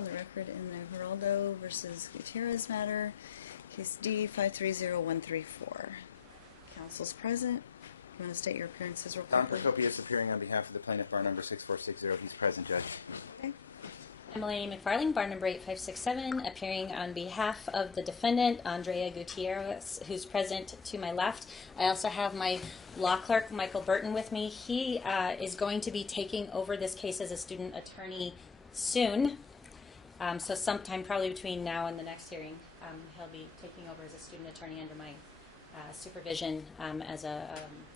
on the record in the Geraldo versus Gutierrez matter, case D 530134. Council's present. You want to state your appearances real Don quickly? Procopius appearing on behalf of the plaintiff, bar number 6460. He's present, Judge. Okay. Emily McFarling, bar number 8567, appearing on behalf of the defendant, Andrea Gutierrez, who's present to my left. I also have my law clerk, Michael Burton, with me. He is going to be taking over this case as a student attorney soon. So sometime probably between now and the next hearing, he'll be taking over as a student attorney under my supervision as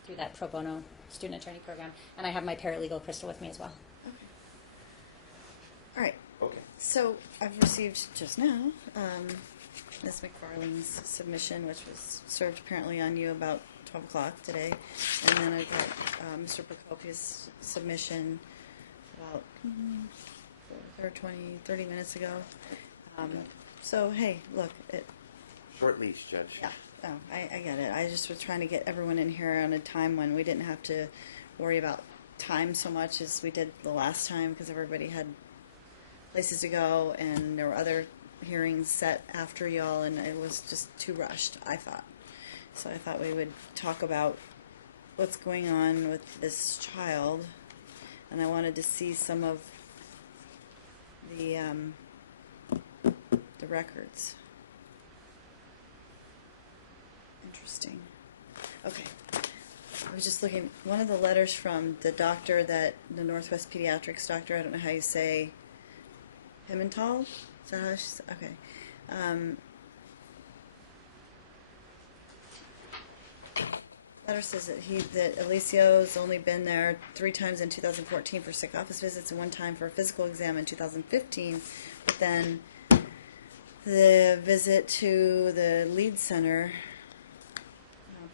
through that pro bono student attorney program. And I have my paralegal, Crystal, with me as well. Okay. All right. Okay. So I've received just now Ms. McFarling's submission, which was served apparently on you about 12 o'clock today. And then I got Mr. Procopius' submission about 30 minutes ago. So, hey, look. Short leash, Judge. Yeah, oh, I get it. I just was trying to get everyone in here on a time when we didn't have to worry about time so much as we did the last time, because everybody had places to go and there were other hearings set after y'all, and it was just too rushed, I thought. So I thought we would talk about what's going on with this child, and I wanted to see some of the records. Interesting. Okay. I was just looking, one of the letters from the doctor that, the Northwest Pediatrics doctor, I don't know how you say, Pimental? Is that how she's, okay. Letter says that Alicia's only been there 3 times in 2014 for sick office visits and 1 time for a physical exam in 2015, but then the visit to the lead center,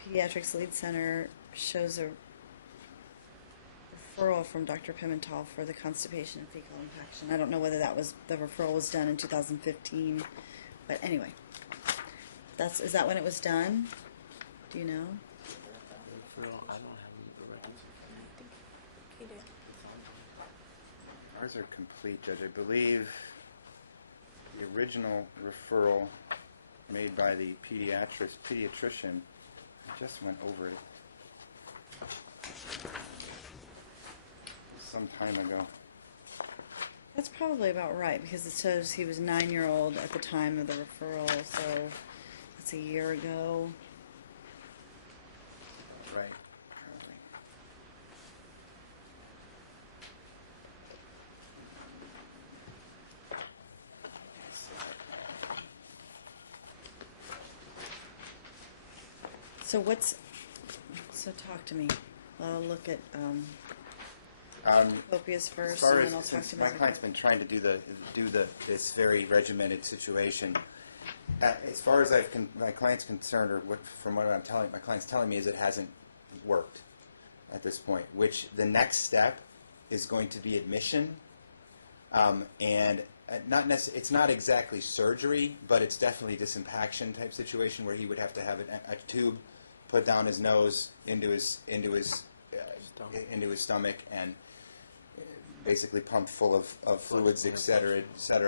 pediatrics lead center, shows a referral from Dr. Pimental for the constipation and fecal impaction. I don't know whether the referral was done in 2015, but anyway, is that when it was done? Do you know? I don't have the records. He did. Ours are complete, Judge. I believe the original referral made by the pediatrician, I just went over it some time ago. That's probably about right, because it says he was 9-year-old at the time of the referral, so that's a year ago. Right. So talk to me. I'll look at Copious first, As far and as, then I'll talk since to my Mr. client's been trying to do this very regimented situation, as far as my client's concerned, or from what my client's telling me, is it hasn't worked at this point. Which the next step is going to be admission, and it's not exactly surgery, but it's definitely disimpaction type situation where he would have to have a tube put down his nose into his stomach and basically pumped full of fluids, et cetera,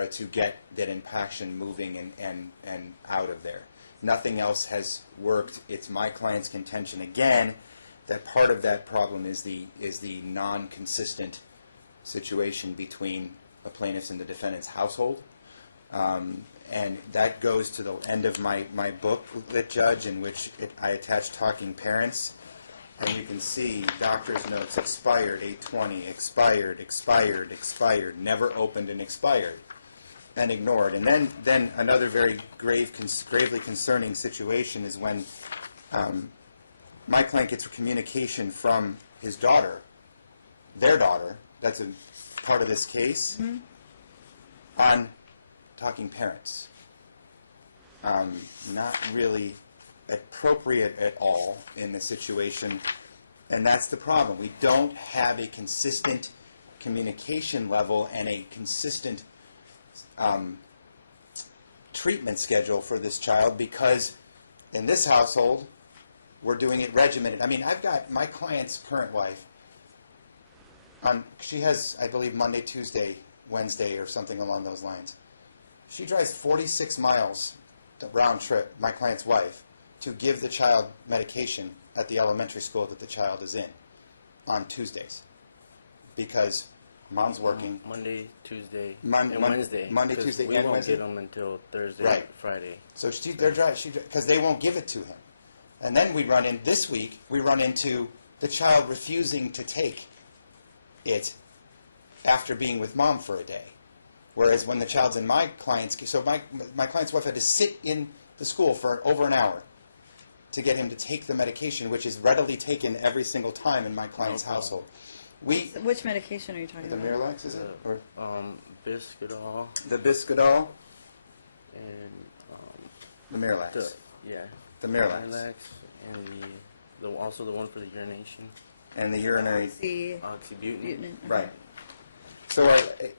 to get that impaction moving and out of there. Nothing else has worked. It's my client's contention again that part of that problem is the non-consistent situation between the plaintiff's and the defendant's household. And that goes to the end of my book, Lit Judge, in which I attach talking parents. And you can see doctor's notes, expired, 8/20, expired, never opened and expired, and ignored. And then another very gravely concerning situation is when my client gets a communication from his daughter, their daughter, that's a part of this case, on talking parents. Not really appropriate at all in this situation, and that's the problem. We don't have a consistent communication level and a consistent treatment schedule for this child, because in this household we're doing it regimented. I mean, I've got my client's current wife, she has, I believe, Monday, Tuesday Wednesday or something along those lines. She drives 46 miles, the round trip, my client's wife, to give the child medication at the elementary school that the child is in on Tuesdays because mom's working. Monday, Tuesday, Mon- and Mon- Wednesday. Monday, 'cause Tuesday, we and won't Wednesday? get them until Thursday, Right. Friday. So they're driving because they won't give it to him. And then this week, we run into the child refusing to take it after being with mom for a day. Whereas when the child's in my client's, so my client's wife had to sit in the school for over an hour to get him to take the medication, which is readily taken every single time in my client's household. Which medication are you talking The about? Miralax, is it? Or Biscuitol the Biscuitol? and The Miralax. yeah, The Miralax. Miralax and also the one for the urination, And the urinary. The oxybutynin. butynin. Right. So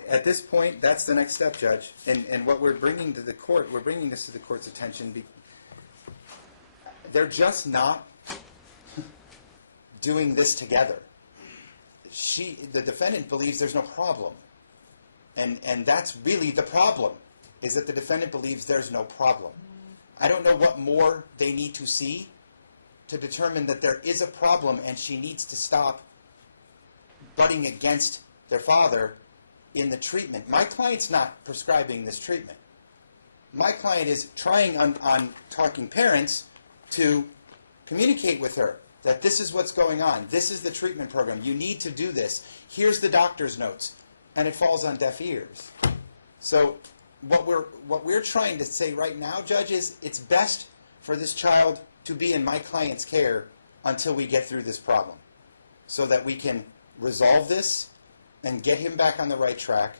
at this point, that's the next step, Judge. And what we're bringing to the court, we're bringing this to the court's attention. They're just not doing this together. The defendant believes there's no problem. And that's really the problem, is that the defendant believes there's no problem. I don't know what more they need to see to determine that there is a problem and she needs to stop butting against their father in the treatment. My client's not prescribing this treatment. My client is trying on Talking Parents to communicate with her that this is what's going on. This is the treatment program. You need to do this. Here's the doctor's notes. And it falls on deaf ears. So what we're trying to say right now, Judge, is it's best for this child to be in my client's care until we get through this problem so that we can resolve this and get him back on the right track.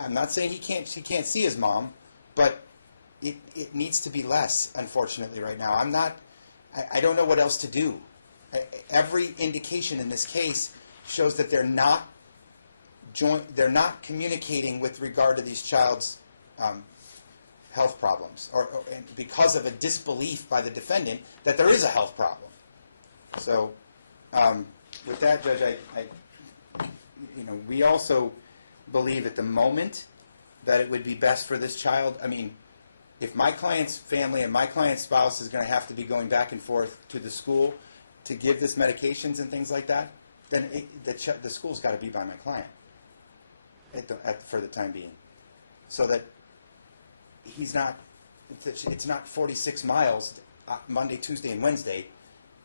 I'm not saying he can't see his mom, but it needs to be less, unfortunately, right now. I don't know what else to do. Every indication in this case shows that they're not communicating with regard to these child's health problems, and because of a disbelief by the defendant that there is a health problem. So, with that, Judge, we also believe at the moment that it would be best for this child. I mean, if my client's family and my client's spouse is going to have to be going back and forth to the school to give this medications and things like that, then the school's got to be by my client for the time being, so that it's not 46 miles Monday, Tuesday, and Wednesday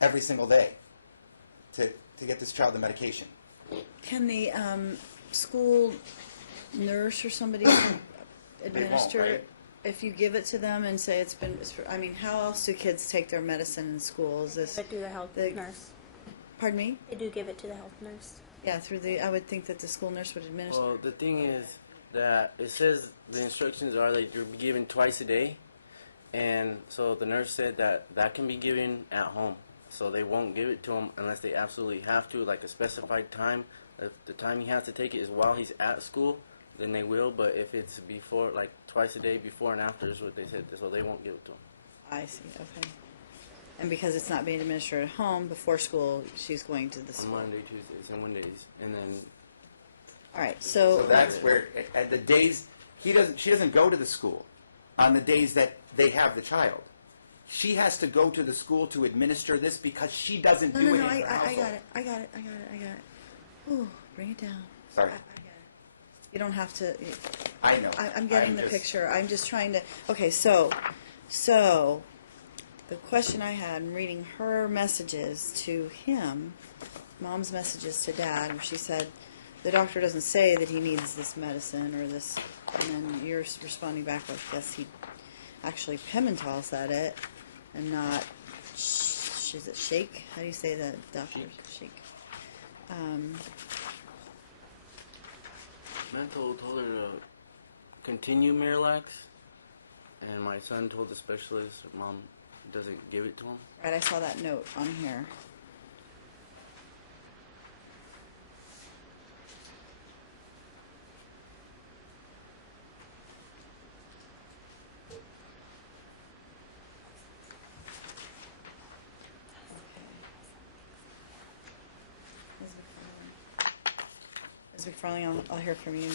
every single day to get this child the medication. Can the school nurse or somebody administer right? it if you give it to them and say I mean, how else do kids take their medicine in school? Is this? But do the health nurse. Pardon me? They do give it to the health nurse. Yeah, I would think that the school nurse would administer. Well, the thing is that it says the instructions are that you're given twice a day, and so the nurse said that can be given at home. So they won't give it to him unless they absolutely have to, like a specified time. If the time he has to take it is while he's at school, then they will. But if it's before, like twice a day, before and after, is what they said. So they won't give it to him. I see. Okay. And because it's not being administered at home before school, she's going to the On school. Monday, Tuesdays, and Wednesdays, and then All right. So that's where at the days she doesn't go to the school on the days that they have the child. She has to go to the school to administer this because she doesn't do it in her household. I got it. Ooh, bring it down. Sorry. I get it. You don't have to. I know. I'm getting the just- picture. I'm just trying to. Okay, so the question I had, I'm reading her messages to him, mom's messages to dad, where she said, the doctor doesn't say that he needs this medicine or this, and then you're responding back with, yes, he actually Pimentel said it, and not, is it Shake? How do you say that, doctor? Shake. Mental told her to continue Miralax, and my son told the specialist mom doesn't give it to him. Right, I saw that note on here. As McFarling, I'll hear from you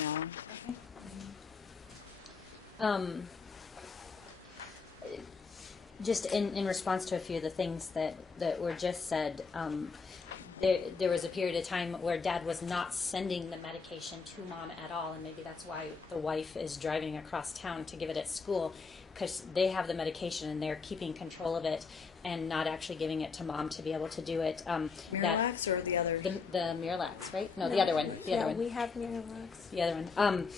now. Just in response to a few of the things that were just said, there was a period of time where Dad was not sending the medication to Mom at all, and maybe that's why the wife is driving across town to give it at school, because they have the medication and they're keeping control of it and not actually giving it to Mom to be able to do it. Miralax or the other? The Miralax, right? No, the other one. The other one. We have Miralax. The other one.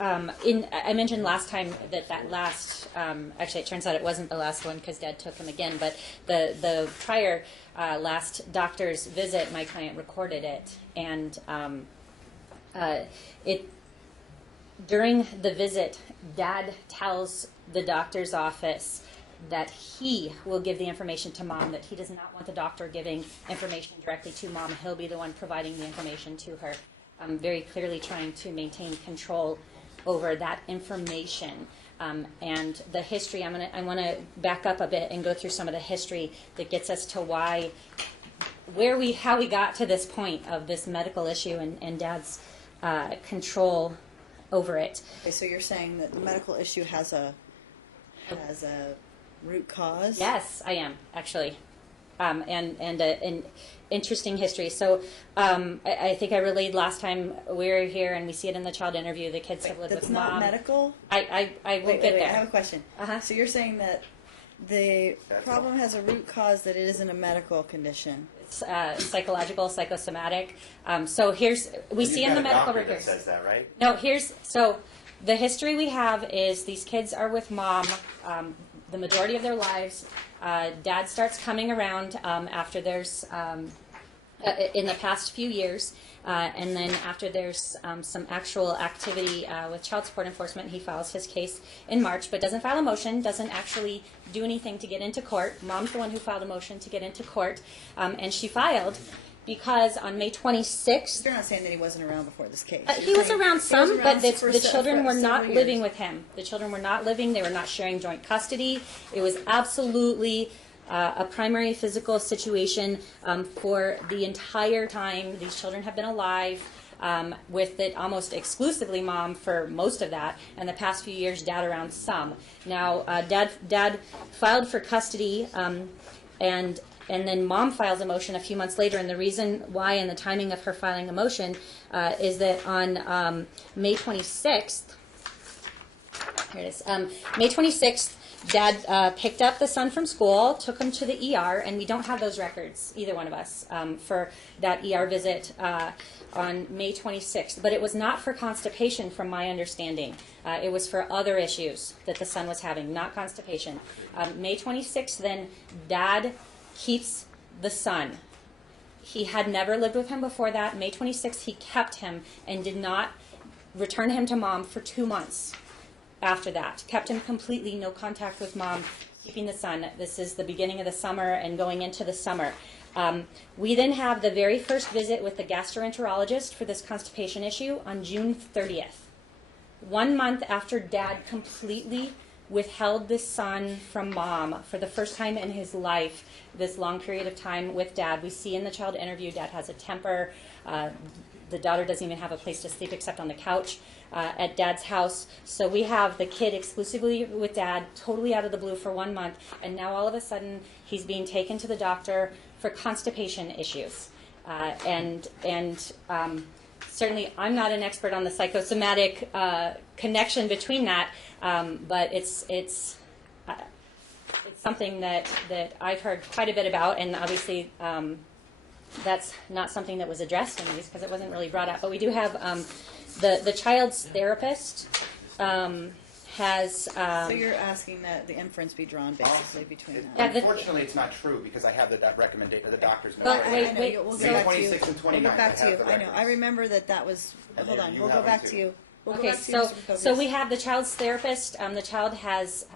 I mentioned last time that last, actually it turns out it wasn't the last one because Dad took him again, but the prior last doctor's visit, my client recorded it, and during the visit, Dad tells the doctor's office that he will give the information to Mom, that he does not want the doctor giving information directly to Mom. He'll be the one providing the information to her. Very clearly trying to maintain control over that information. And the history, I want to back up a bit and go through some of the history that gets us to how we got to this point of this medical issue and Dad's control over it. Okay, so you're saying that the medical issue has a root cause? Yes, I am, actually. And an interesting history. So I think I relayed last time we were here, and we see it in the child interview. The kids have lived That's with not Mom. medical? I will Wait, get there. I have a question. Uh-huh. So you're saying that the problem has a root cause, that it isn't a medical condition? It's psychological, psychosomatic. So we see in the medical records. That says that, right? No, so the history we have is these kids are with Mom the majority of their lives. Dad starts coming around after there's in the past few years, and then after there's some actual activity with child support enforcement, he files his case in March, but doesn't file a motion, doesn't actually do anything to get into court. Mom's the one who filed a motion to get into court, and she filed because on May 26th... You're not saying that he wasn't around before this case. He was around some, but the children were not several living years. with him. The children were not living. They were not sharing joint custody. It was absolutely a primary physical situation for the entire time these children have been alive, with it almost exclusively Mom for most of that, and the past few years Dad around some. Now, Dad filed for custody, and then Mom files a motion a few months later, and the reason why and the timing of her filing a motion is that on May 26th, here it is, May 26th, Dad picked up the son from school, took him to the ER, and we don't have those records, either one of us, for that ER visit on May 26th. But it was not for constipation, from my understanding. It was for other issues that the son was having, not constipation. May 26th, then, Dad keeps the son. He had never lived with him before that. May 26th, he kept him and did not return him to Mom for 2 months after that. Kept him completely, no contact with Mom, keeping the son. This is the beginning of the summer and going into the summer. We then have the very first visit with the gastroenterologist for this constipation issue on June 30th. 1 month after Dad completely withheld the son from Mom for the first time in his life, this long period of time with Dad. We see in the child interview Dad has a temper. The daughter doesn't even have a place to sleep except on the couch at Dad's house. So we have the kid exclusively with Dad, totally out of the blue for 1 month, and now all of a sudden he's being taken to the doctor for constipation issues. Certainly I'm not an expert on the psychosomatic connection between that, but it's something that I've heard quite a bit about, and obviously that's not something that was addressed in these because it wasn't really brought up. But we do have the child's therapist has... so you're asking that the inference be drawn basically between that. Yeah, Unfortunately, it's not true because I have the recommendation, the doctor's note. Well, right wait, now. I know, wait, we'll so- go back to you. 26 and We'll 29, get back I to you. have the I know. I records. remember that was... And Hold then on. you We'll go have back them to too. you. We'll go Okay, back to you, so Mr. Kokas. so we have the child's therapist. The child has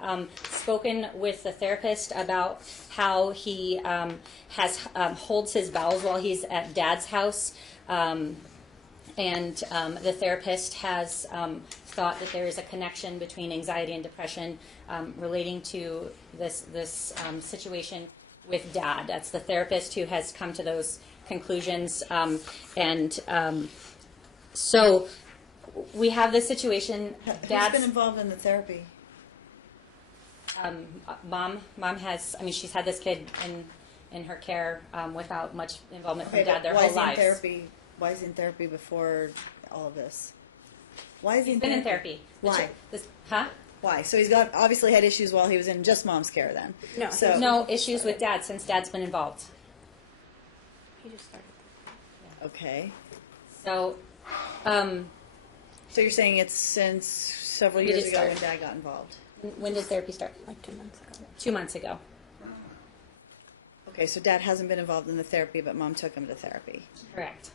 spoken with the therapist about how he holds his bowels while he's at Dad's house, and the therapist has thought that there is a connection between anxiety and depression relating to this situation with Dad. That's the therapist who has come to those conclusions. So we have this situation. Who's Dad's been involved in the therapy? Mom has. I mean, she's had this kid in her care without much involvement from Dad their why whole is he in lives. therapy? Why is he in therapy before all of this? Why is he He's been in therapy. Why? Huh? Why? So he's got obviously had issues while he was in just mom's care then. No, So No issues with Dad since Dad's been involved. he just started. Okay. So, So you're saying it's since several When did years it ago start? when Dad got involved. when did therapy start? Like 2 months ago. 2 months ago. Okay, so Dad hasn't been involved in the therapy, but Mom took him to therapy. Correct.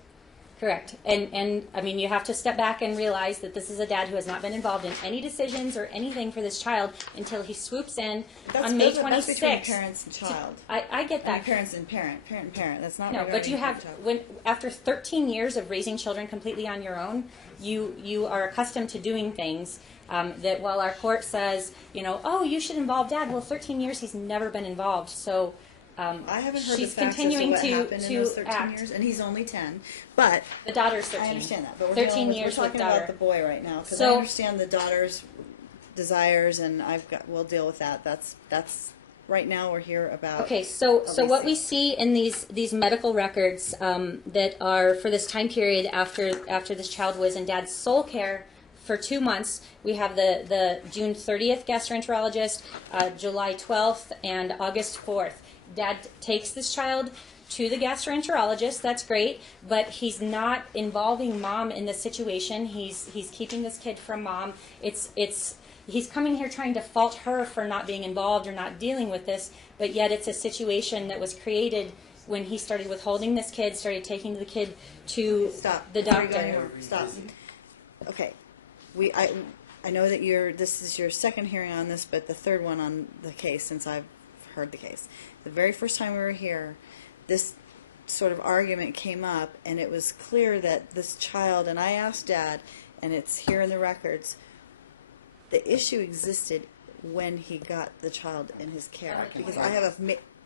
And I mean, you have to step back and realize that this is a dad who has not been involved in any decisions or anything for this child until he swoops in on May 26th. That's between parents and child. I get I mean, that. parents and parent. That's not No, regarding but you have child. when after 13 years of raising children completely on your own, you are accustomed to doing things that while our court says, oh, you should involve Dad. Well, 13 years he's never been involved, so. I haven't heard she's the facts continuing as to what happened in those 13 act. years, and he's only 10. But The daughter's 13. I understand that. But we're 13 dealing with, years we're talking with daughter. about the boy right now because So- I understand the daughter's desires, and we'll deal with that. That's right now we're here about. Okay, so what Alicia. we see in these medical records that are for this time period after this child was in Dad's sole care for 2 months, we have the June 30th gastroenterologist, July 12th, and August 4th. Dad takes this child to the gastroenterologist. That's great, but he's not involving Mom in this situation. He's keeping this kid from Mom. He's coming here trying to fault her for not being involved or not dealing with this, but yet it's a situation that was created when he started withholding this kid, started taking the kid to Stop. the Before you go doctor. anywhere. Stop. Okay. I know that this is your second hearing on this, but the third one on the case since I've heard the case. The very first time we were here, this sort of argument came up, and it was clear that this child, and I asked Dad, and it's here in the records, the issue existed when he got the child in his care. Because I have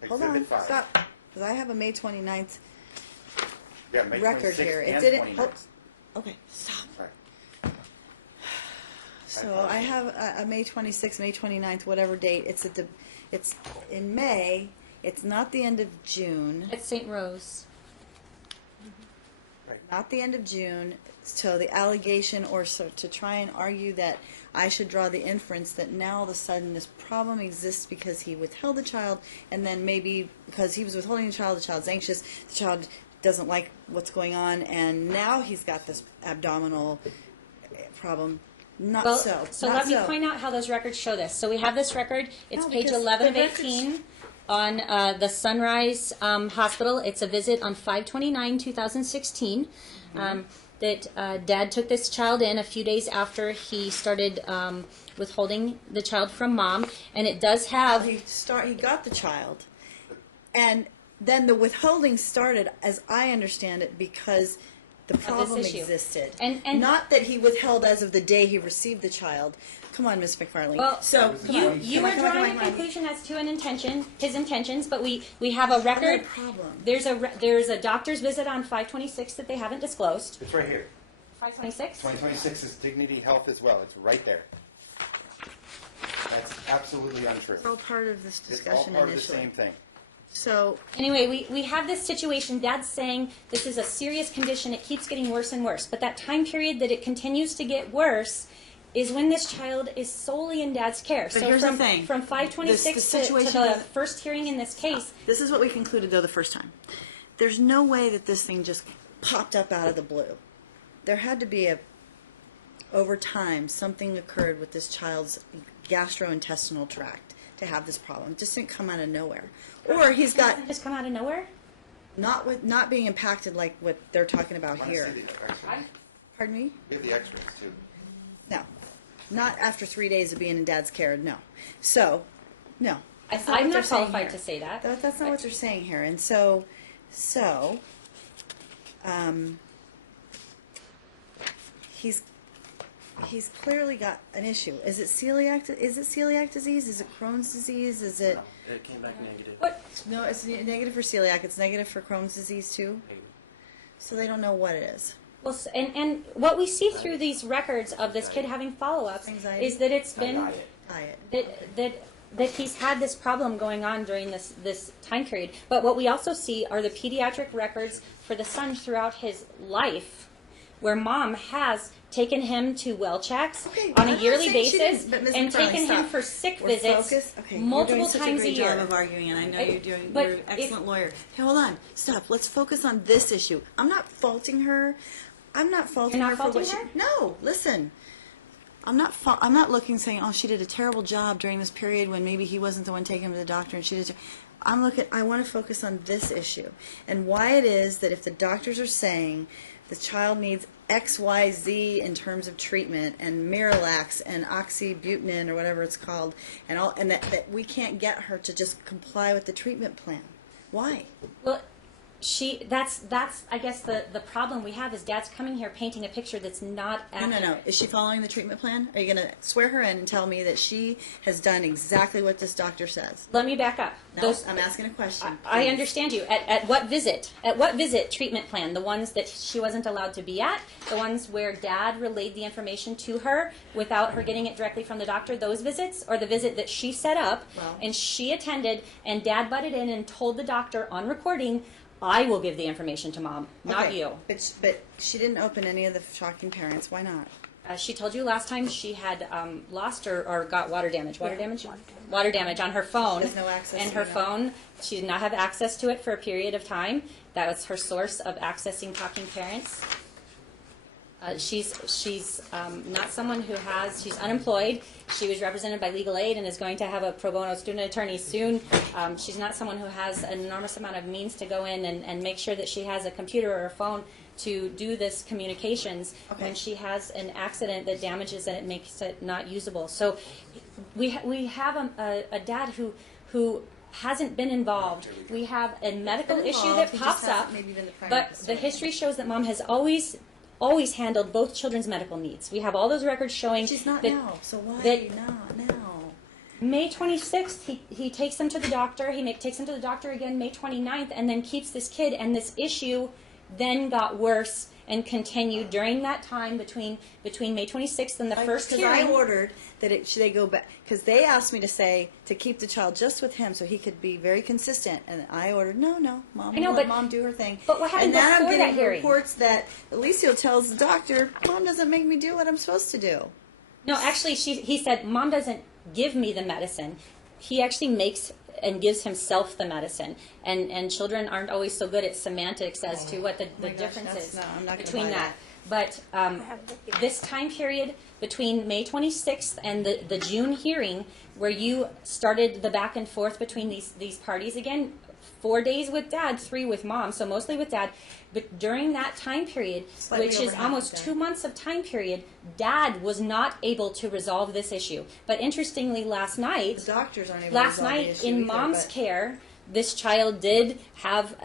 hold on, Exhibit 5. stop. Because I have a May 29th Yeah, May record 26th here. It and didn't. 29th. Okay, stop. Right. So I have a May 26th, May 29th, whatever date. It's in May. It's not the end of June. It's St. Rose. Not the end of June. So the allegation, or so to try and argue that I should draw the inference that now all of a sudden this problem exists because he withheld the child, and then maybe because he was withholding the child's anxious, the child doesn't like what's going on, and now he's got this abdominal problem. Not Well, so. let me point out how those records show this. So we have this record. It's No, page because 11 of the records- 18 on the Sunrise Hospital. It's a visit on 5/29/2016 that Dad took this child in a few days after he started withholding the child from Mom, and it does have. He got the child, and then the withholding started, as I understand it, because the problem issue. existed, And- not that he withheld as of the day he received the child. Come on, Miss McFarlane. Well, so you are drawing a conclusion as to his intentions, but we have a record. Problem. There's a doctor's visit on 5/26 that they haven't disclosed. It's right here. 5/26. 2026 is Dignity Health as well. It's right there. That's absolutely untrue. It's all part of this It's all discussion part of the initially. same thing. So Anyway, we have this situation. Dad's saying this is a serious condition. It keeps getting worse and worse. But that time period that it continues to get worse is when this child is solely in Dad's care. But so here's from, the thing. from 5/26 The to situation the is- first hearing in this case, this is what we concluded, though, the first time. There's no way that this thing just popped up out of the blue. There had to be over time, something occurred with this child's gastrointestinal tract to have this problem. It just didn't come out of nowhere. Or he's got doesn't just come out of nowhere. not being impacted like what they're talking about Want to here. see the X-rays? Pardon me? We have the X-rays too. No. Not after 3 days of being in Dad's care, no. So, no. That's what I'm they're not saying qualified here. to say that. That's not what they're saying here. And he's clearly got an issue. Is it celiac disease? Is it Crohn's disease? Is it It came back negative. What? no? It's negative for celiac. It's negative for Crohn's disease too. So they don't know what it is. Well, and what we see through these records of this kid having follow-ups Anxiety? is that it's been Diet. that he's had this problem going on during this time period. But what we also see are the pediatric records for the son throughout his life, where mom has taken him to well checks Okay, on a I'm not yearly saying she basis didn't, but Ms. and McFarlane, taken him stop. for sick We're visits focused. Okay, multiple you're doing such times a great year. job of arguing, and I know you're doing. But You're an excellent if- lawyer. Hey, hold on, stop. Let's focus on this issue. I'm not faulting her. I'm not faulting You're not her for faulting what her? she. No, listen. I'm not looking saying, oh, she did a terrible job during this period when maybe he wasn't the one taking him to the doctor and she did. I want to focus on this issue and why it is that if the doctors are saying the child needs X, Y, Z in terms of treatment and Miralax and oxybutynin or whatever it's called and that we can't get her to just comply with the treatment plan. Why? Well, that's I guess the problem we have is Dad's coming here painting a picture that's not accurate. No. Is she following the treatment plan? Are you going to swear her in and tell me that she has done exactly what this doctor says? Let me back up. No, I'm asking a question. I please. understand you. At what visit? At what visit treatment plan? The ones that she wasn't allowed to be at? The ones where Dad relayed the information to her without her getting it directly from the doctor? Those visits? Or the visit that she set up and she attended and Dad butted in and told the doctor on recording, I will give the information to Mom, not Okay, you. But she didn't open any of the shocking parents. Why not? She told you last time she had lost or got water damage. Water damage on her phone. She has no access and to her it. phone, she did not have access to it for a period of time. That was her source of accessing talking parents. She's not someone who has. She's unemployed. She was represented by legal aid and is going to have a pro bono student attorney soon. She's not someone who has an enormous amount of means to go in and make sure that she has a computer or a phone to do this communications when she has an accident that damages and it makes it not usable. So we have a dad who hasn't been involved. We have a medical issue that pops up, but the history shows that Mom has always handled both children's medical needs. We have all those records showing She's not that, now. So why that not now? May 26th, he takes him to the doctor. He takes him to the doctor again May 29th, and then keeps this kid. And this issue then got worse and continued during that time between May 26th and the first Because hearing. I ordered that they go back because they asked me to keep the child just with him so he could be very consistent, and I ordered no, Mom. I know, let but Mom do her thing. but what happened and then before I'm that getting hearing? reports that Alicio tells the doctor, Mom doesn't make me do what I'm supposed to do. No, actually, he said, Mom doesn't give me the medicine. He actually makes and gives himself the medicine. And children aren't always so good at semantics as to what the difference is I'm not gonna between buy that. But this time period between May 26th and the June hearing, where you started the back and forth between these parties again, 4 days with Dad, 3 with Mom, so mostly with Dad. But during that time period, Slightly which over is half almost of Dad. 2 months of time period, Dad was not able to resolve this issue. But interestingly, last night, The doctors aren't able to last resolve the night issue in either, Mom's but- care, this child did have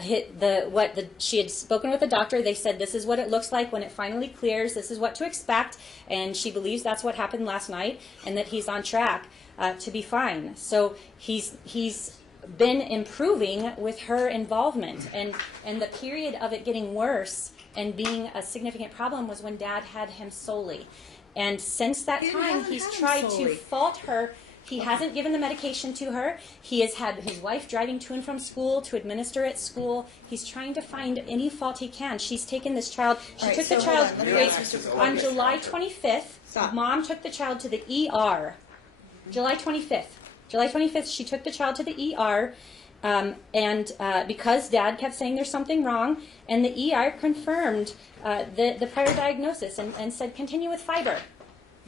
she had spoken with the doctor. They said this is what it looks like when it finally clears. This is what to expect, and she believes that's what happened last night, and that he's on track to be fine. So he's been improving with her involvement, and the period of it getting worse and being a significant problem was when Dad had him solely. And since that He time, hasn't he's had him tried to solely. fault her. He hasn't given the medication to her. He has had his wife driving to and from school to administer at school. He's trying to find any fault he can. She's taken this child. She All right, took the so hold child on. Let me wait, ask Mr. on July 25th. Stop. Mom took the child to the ER. July 25th. July 25th, she took the child to the ER. Because Dad kept saying there's something wrong, and the ER confirmed the prior diagnosis and said continue with fiber.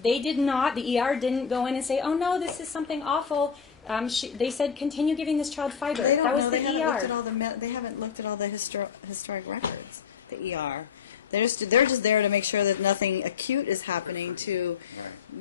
They did not. The ER didn't go in and say, "Oh no, this is something awful." They said continue giving this child fiber. They don't That was know. the They haven't ER. looked at all they haven't looked at all the historic records. The ER. They're just there to make sure that nothing acute is happening to,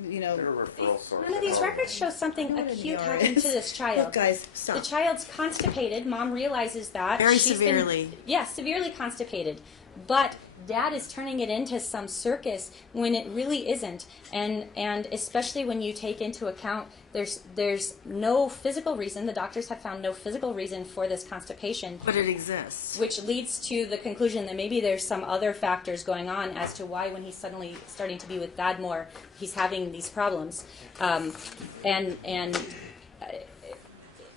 you know. They're a referral source. None of these records show something What an acute ER happened is. to this child. Look, guys, stop. The child's constipated. Mom realizes that. Very She's severely. severely constipated. But Dad is turning it into some circus when it really isn't, and especially when you take into account there's no physical reason. The doctors have found no physical reason for this constipation, But it exists. which leads to the conclusion that maybe there's some other factors going on as to why when he's suddenly starting to be with Dad more, he's having these problems, and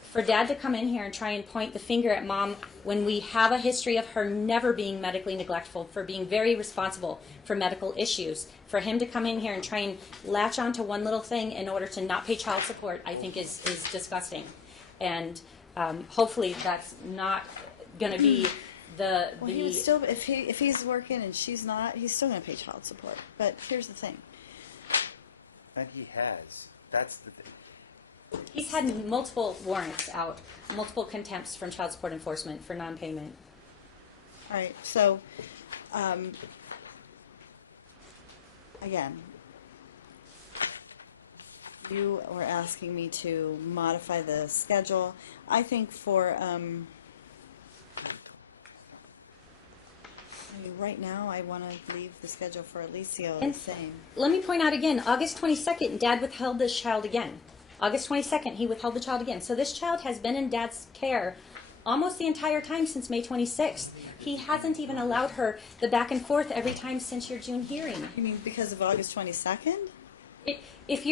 for Dad to come in here and try and point the finger at Mom when we have a history of her never being medically neglectful, for being very responsible for medical issues, for him to come in here and try and latch onto one little thing in order to not pay child support, I think is disgusting. And hopefully that's not going to be Well, he would still, if he's working and she's not, he's still going to pay child support. But here's the thing. And he has. That's the thing. He's had multiple warrants out, multiple contempts from child support enforcement for non-payment. All right, so, again, you were asking me to modify the schedule. I think for, I mean, right now, I want to leave the schedule for Alicio the And- same. Let me point out again, August 22nd, Dad withheld this child again. August 22nd, he withheld the child again. So this child has been in Dad's care almost the entire time since May 26th. He hasn't even allowed her the back and forth every time since your June hearing. You mean because of August 22nd? If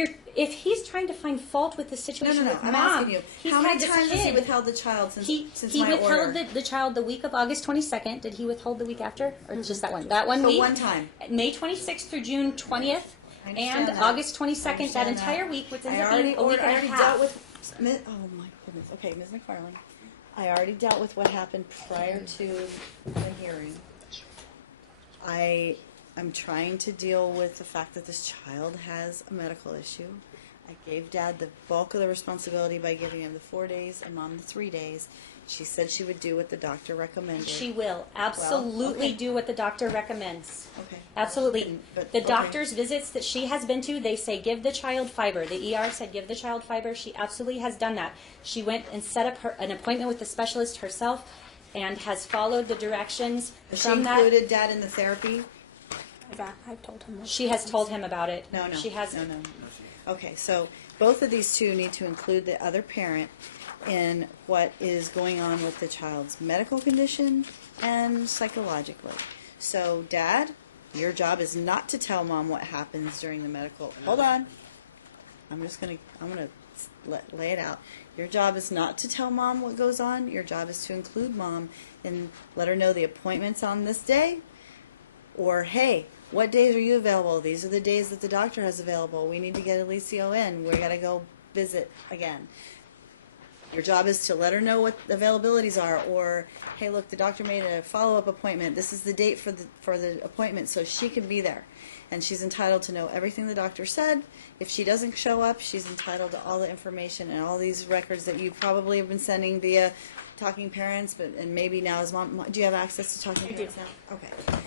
he's trying to find fault with the No, situation no, no, with I'm Mom, asking you. he's How had many this times has he kid. withheld the child since He my withheld order? the child the week of August 22nd. Did he withhold the week after, or just that one? That one So week. one time. May 26th through June 20th, I understand and that. August I 22nd. That understand entire that. week, which I ends up already being a week ordered- I and a already dealt half. with. Oh my goodness. Okay, Ms. McFarland. I already dealt with what happened prior to the hearing. I'm trying to deal with the fact that this child has a medical issue. I gave Dad the bulk of the responsibility by giving him the 4 days and Mom the 3 days. She said she would do what the doctor recommended. She will absolutely okay. do what the doctor recommends. Okay. Absolutely. But- The okay. doctor's visits that she has been to, they say give the child fiber. The ER said give the child fiber. She absolutely has done that. She went and set up an appointment with the specialist herself and has followed the directions Has she from that. included Dad in the therapy? I've told him. She has told him about it. No, no. She has. No, no. Okay, so both of these two need to include the other parent in what is going on with the child's medical condition and psychologically. So, Dad, your job is not to tell Mom what happens during the medical. Hold on. I'm gonna lay it out. Your job is not to tell Mom what goes on. Your job is to include Mom and let her know the appointments on this day. Or, hey, what days are you available? These are the days that the doctor has available. We need to get Alicio in. We got to go visit again. Your job is to let her know what the availabilities are. Or, hey, look, the doctor made a follow-up appointment. This is the date for the appointment, so she can be there. And she's entitled to know everything the doctor said. If she doesn't show up, she's entitled to all the information and all these records that you probably have been sending via Talking Parents, and maybe now is Mom. Do you have access to Talking Parents now? Okay.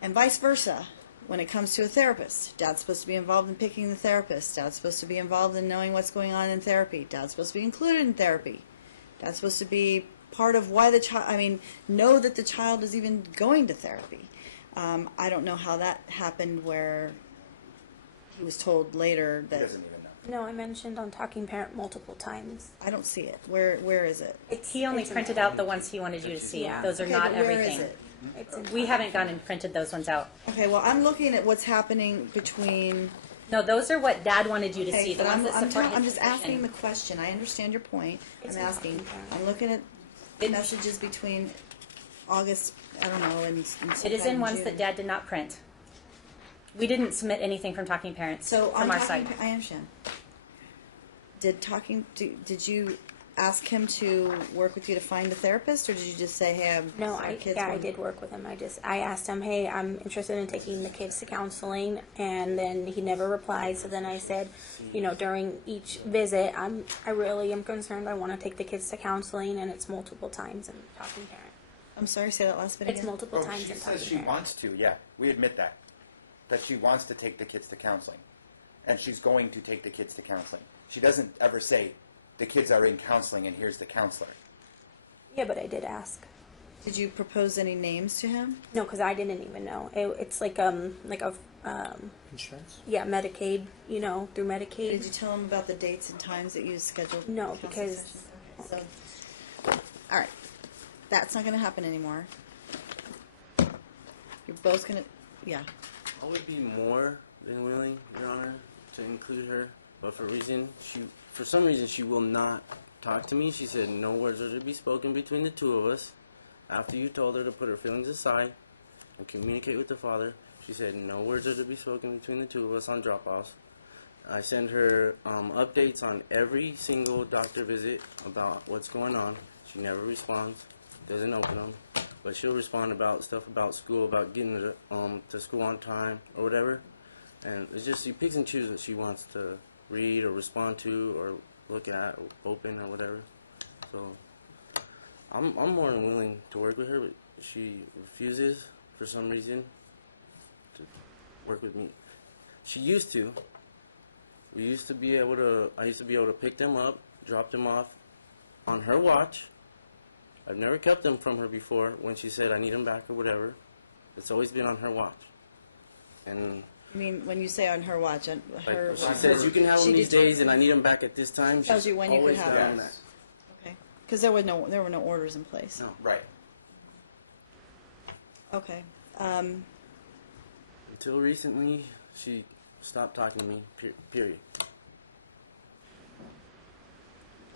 And vice versa, when it comes to a therapist. Dad's supposed to be involved in picking the therapist. Dad's supposed to be involved in knowing what's going on in therapy. Dad's supposed to be included in therapy. Dad's supposed to be part of why the child, know that the child is even going to therapy. I don't know how that happened where he was told later He that, doesn't even know. No, I mentioned on Talking Parent multiple times. I don't see it. Where is it? He only printed out the ones he wanted you to see. Yeah. Those are Okay, not but where everything. is it? It's in We haven't gone and printed those ones out. Okay, well, I'm looking at what's happening between... No, those are what Dad wanted you to Okay, see. The but ones that support his I'm just position. asking the question. I understand your point. It's I'm in asking. Talking Parent. I'm looking at the messages between August, I don't know, and It is in sometime ones June. that Dad did not print. We didn't submit anything from Talking Parents So from on our Talking side. I understand. Did you ask him to work with you to find a therapist, or did you just say, "Hey, No, our kids I want-" did work with him. I asked him, hey, I'm interested in taking the kids to counseling, and then he never replied. So then I said, during each visit, I really am concerned. I want to take the kids to counseling, and it's multiple times in Talking Parent. I'm sorry, say that last bit It's again. multiple Oh, times she in says Talking she Parent. wants to, yeah. We admit that. That she wants to take the kids to counseling. And she's going to take the kids to counseling. She doesn't ever say, the kids are in counseling and here's the counselor. Yeah, but I did ask. Did you propose any names to him? No, because I didn't even know. It's like a Insurance? yeah, Medicaid. Through Did Medicaid. you tell him about the dates and times that you scheduled? No, council because- sessions? Okay, so, all right, that's not going to happen anymore. You're both going to, yeah. I would be more than willing, Your Honor, to include her, but for some reason, she will not talk to me. She said no words are to be spoken between the two of us. After you told her to put her feelings aside and communicate with the father, she said no words are to be spoken between the two of us on drop-offs. I send her updates on every single doctor visit about what's going on. She never responds, doesn't open them, but she'll respond about stuff about school, about getting to school on time or whatever. And it's just she picks and chooses what she wants to read or respond to or look at or open or whatever. So I'm more than willing to work with her, but she refuses for some reason to work with me. She used to. I used to be able to pick them up, drop them off on her watch. I've never kept them from her before when she said I need them back or whatever. It's always been on her watch. And I mean, when you say on her watch, on her. she says you can have them she these determines- days and I need them back at this time. Tells She's you when you can always have done them. that. Okay, because there were no orders in place. No. Right. Okay. Until recently, she stopped talking to me, period.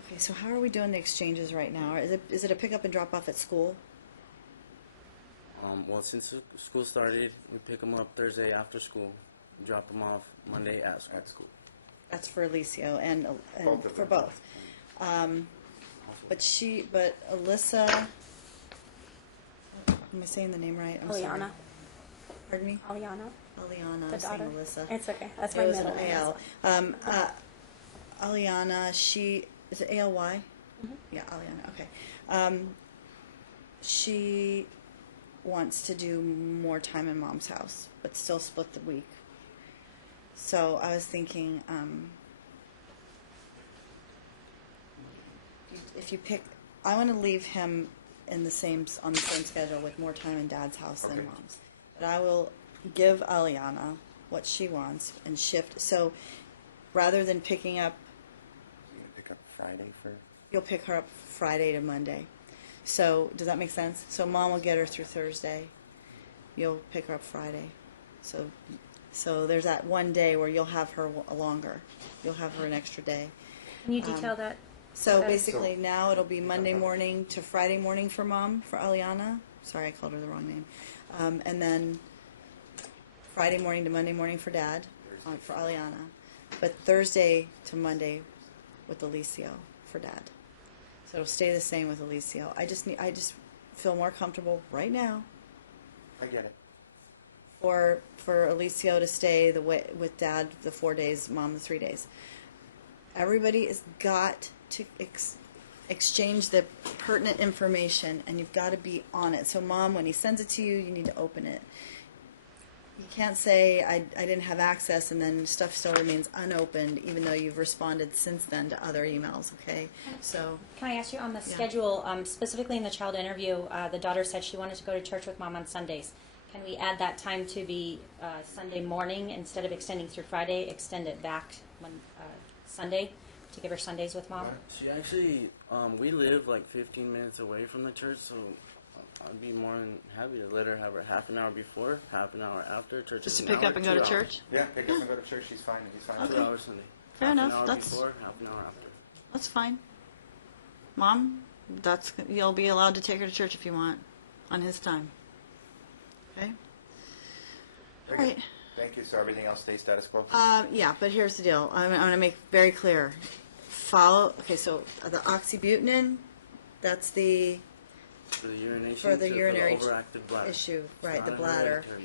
Okay, so how are we doing the exchanges right now? Is it a pick up and drop off at school? Well, since the school started, we pick them up Thursday after school, drop them off Monday at school. At school. That's for Alicio and Both of for them. both. But Alyssa, am I saying the name right? I'm sorry. Aliana. Pardon me? Aliana, Aliana. the I'm saying daughter. Alyssa. It's okay. That's It my was middle an name. AL. Aliana, is it ALY? Mhm. Yeah, Aliana, okay. She wants to do more time in mom's house, but still split the week. So I was thinking, if you pick, I want to leave him on the same schedule with more time in dad's house than Okay. mom's. But I will give Aliana what she wants and shift. So rather than picking up, You gonna pick up Friday for? you'll pick her up Friday to Monday. So does that make sense? So mom will get her through Thursday. You'll pick her up Friday. So there's that one day where you'll have her longer. You'll have her an extra day. Can you detail that? So Okay. basically now it'll be Monday morning to Friday morning for mom, for Aliana. Sorry, I called her the wrong name. And then Friday morning to Monday morning for dad, for Aliana. But Thursday to Monday with Alicio for dad. So it'll stay the same with Alicio. I just feel more comfortable right now I get it. for Alicio to stay with dad the 4 days, mom the 3 days. Everybody has got to exchange the pertinent information, and you've got to be on it. So mom, when he sends it to you, you need to open it. You can't say I didn't have access and then stuff still remains unopened even though you've responded since then to other emails, okay? So Can I ask you on the Yeah. schedule, specifically in the child interview, the daughter said she wanted to go to church with mom on Sundays. Can we add that time to be Sunday morning instead of extending through Friday, extend it back Sunday to give her Sundays with mom? She actually, we live like 15 minutes away from the church, so I'd be more than happy to let her have her half an hour before, half an hour after. Church Just to is an pick hour, up and go 2 to hours. church? Yeah, pick up and go to church. She's fine. He's fine. 2 hours Sunday. Fair Half enough, An hour that's- before, half an hour after. that's fine. Mom, you'll be allowed to take her to church if you want on his time. Okay? Very All right. good. Thank you. So everything else stays status quo? Yeah, but here's the deal. I'm going to make very clear. Okay, so the oxybutynin, that's the For the urination, For the urinary overactive bladder. issue, It's right, not the a bladder. hereditary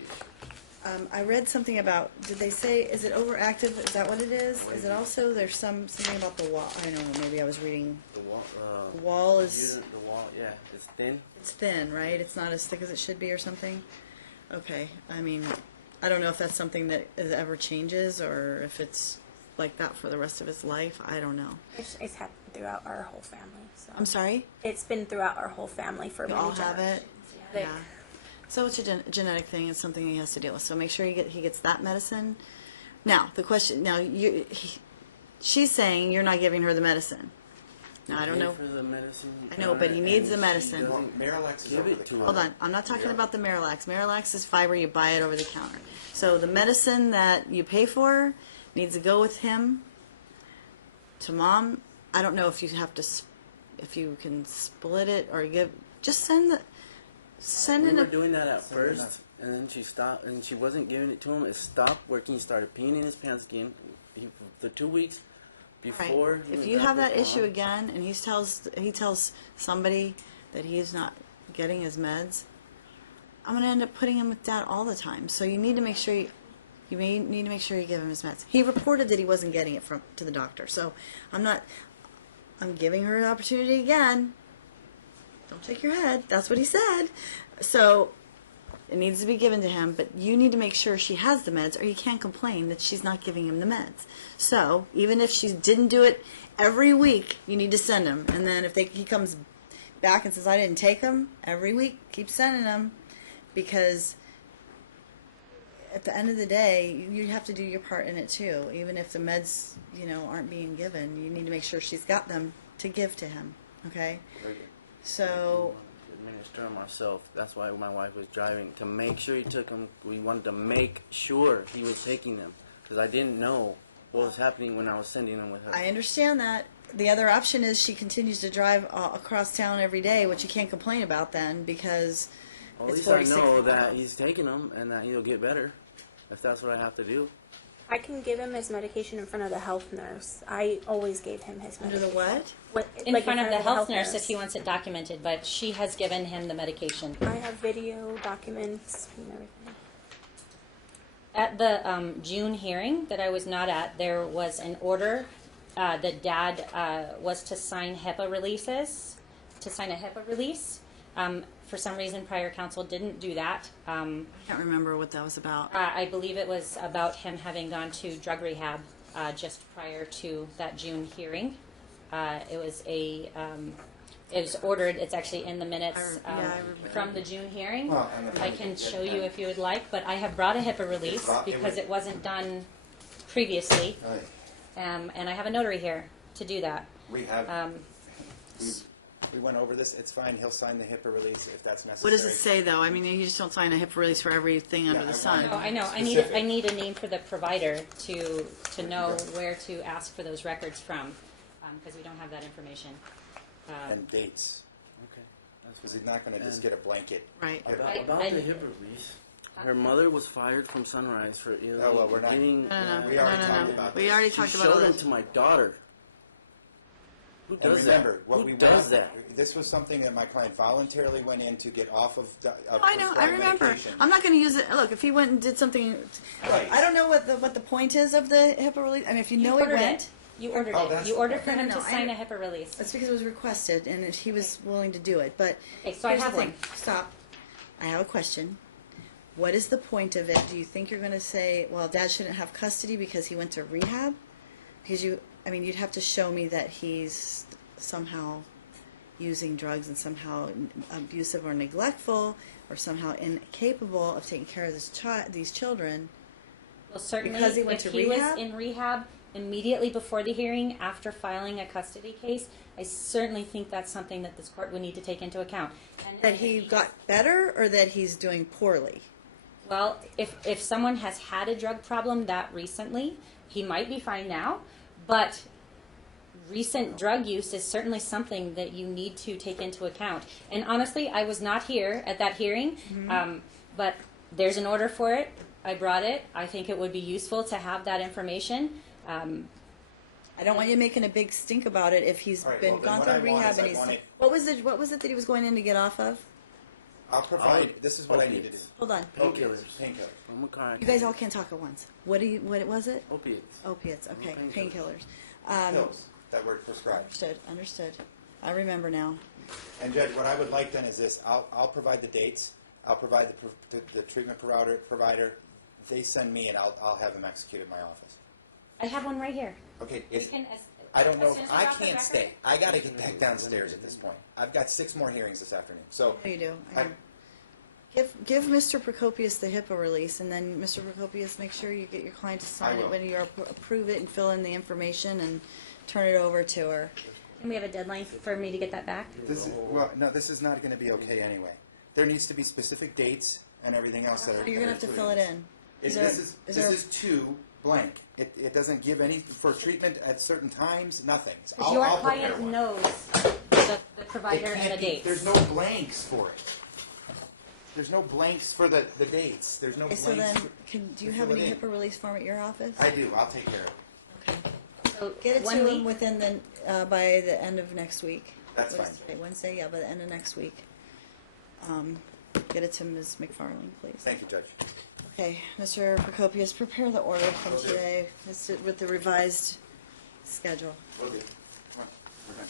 issue. I read something about, did they say, is it overactive? Is that what it is? Is it also, there's something about the wall, I don't know, maybe I was reading. The wall, The wall is, the wall, yeah, it's thin. it's thin, right? It's not as thick as it should be or something? Okay, I mean, I don't know if that's something that ever changes or if it's like that for the rest of his life. I don't know. It's happened throughout our whole family. So I'm sorry? it's been throughout our whole family for You many all have generations. it? Thick. Yeah. So it's a genetic thing. It's something he has to deal with. So make sure he gets that medicine. Now, the question, she's saying you're not giving her the medicine. Now, I don't know. For the medicine, I know, but he needs the and medicine. she doesn't Miralax is give over it the to counter. Hold on. I'm not talking about the Miralax. Miralax is fiber. You buy it over the counter. So the medicine that you pay for needs to go with him to mom. I don't know if you have to, if you can split it or just send We in were a. doing that at first, and then she stopped, and she wasn't giving it to him. It stopped working. He started peeing in his pants again. The 2 weeks Right. before. he If went you back have with that mom, issue again, and he tells somebody that he's not getting his meds, I'm going to end up putting him with dad all the time. So you need to make sure you may need to make sure you give him his meds. He reported that he wasn't getting it to the doctor. So I'm giving her an opportunity again. Don't shake your head. That's what he said. So it needs to be given to him, but you need to make sure she has the meds, or you can't complain that she's not giving him the meds. So even if she didn't do it every week, you need to send him. And then if he comes back and says, I didn't take them, every week, keep sending them, because at the end of the day, you have to do your part in it too. Even if the meds, aren't being given, you need to make sure she's got them to give to him. Okay? So administer them ourselves. That's why my wife was driving, to make sure he took them. We wanted to make sure he was taking them, because I didn't know what was happening when I was sending them with her. I understand that. The other option is she continues to drive across town every day, which you can't complain about then, because Well, at it's least I 46 know that miles. he's taking them and that he'll get better, if that's what I have to do. I can give him his medication in front of the health nurse. I always gave him his Under medication. the what? In front of the health nurse if he wants it documented, but she has given him the medication. I have video, documents, and everything. At the June hearing that I was not at, there was an order that Dad was to sign HIPAA releases, to sign a HIPAA release. For some reason, prior counsel didn't do that. I can't remember what that was about. I believe it was about him having gone to drug rehab just prior to that June hearing. It was ordered. It's actually in the minutes I remember. from the June hearing. Well, and the- I can show you if you would like, but I have brought a HIPAA release because it wasn't done previously, Right. and I have a notary here to do that. We have. Um, We went over this. It's fine. He'll sign the HIPAA release if that's necessary. What does it say, though? I mean, you just don't sign a HIPAA release for everything under I the sun. Oh, I know. Specific. I need a name for the provider to know where to ask for those records from, because we don't have that information. And dates, Okay. because he's not going to just get a blanket. Right. HIPAA. About I- the HIPAA release, her mother was fired from Sunrise for Oh, well, we're not- getting. No. We already talked about We this. already She talked about showed all them this. to my daughter. Who And does remember, that? what Who we does went, that? this was something that my client voluntarily went in to get off of. I know. I remember. Medication. I'm not going to use it. Look, if he went and did something, Right. I don't know what the point is of the HIPAA release. I mean, if you know he ordered went, it. You ordered Oh, it. that's- You ordered for No, him no, to no, sign I- a HIPAA release. that's because it was requested and he was willing to do it. But Okay, so I here's have the thing. one. Stop. I have a question. What is the point of it? Do you think you're going to say, well, Dad shouldn't have custody because he went to rehab? Because you'd have to show me that he's somehow using drugs and somehow abusive or neglectful or somehow incapable of taking care of these children. Well, certainly, Because he went if to he rehab? was in rehab immediately before the hearing, after filing a custody case, I certainly think that's something that this court would need to take into account. And That he if got better or that he's doing poorly? Well, if someone has had a drug problem that recently, he might be fine now, but recent drug use is certainly something that you need to take into account. And honestly, I was not here at that hearing, but there's an order for it. I brought it. I think it would be useful to have that information. I don't want you making a big stink about it if he's All right, been well, then gone what through I want rehab is and I he's want it- what was it that he was going in to get off of? I'll provide. This is what I need to do. Hold on. Painkillers. Painkillers. I'm a car. You guys all can't talk at once. What was it? Opiates. Opiates. Okay, Painkillers. painkillers. Pills that were prescribed. Understood. I remember now. And Judge, what I would like then is this: I'll provide the dates. I'll provide the treatment provider. They send me, and I'll have them executed in my office. I have one right here. Okay. You can, I don't know. as soon as you I drop the can't record- stay. I got to get back downstairs at this point. I've got 6 more hearings this afternoon. So Oh, you do. I know. Give Mr. Procopius the HIPAA release, and then Mr. Procopius, make sure you get your client to sign I it will. when you approve it and fill in the information and turn it over to her. And we have a deadline for me to get that back. This is not going to be okay anyway. There needs to be specific dates and everything else that are. You're gonna have to fill it in. This is too blank. It doesn't give any for treatment at certain times. Nothing. Because your I'll prepare client one. knows the provider It and can't the be- dates. There's no blanks for it. There's no blanks for the dates. There's no Okay, so blanks. then, do you to have fill any it in. HIPAA release form at your office? I do. I'll take care of it. Okay. So Get it to 1 him week. within by the end of next week. That's What is fine. today, Wednesday, yeah, by the end of next week. Get it to Ms. McFarland, please. Thank you, Judge. Okay, Mr. Procopius, prepare the order from Will do. today with the revised schedule. Will do. Come on. We're done.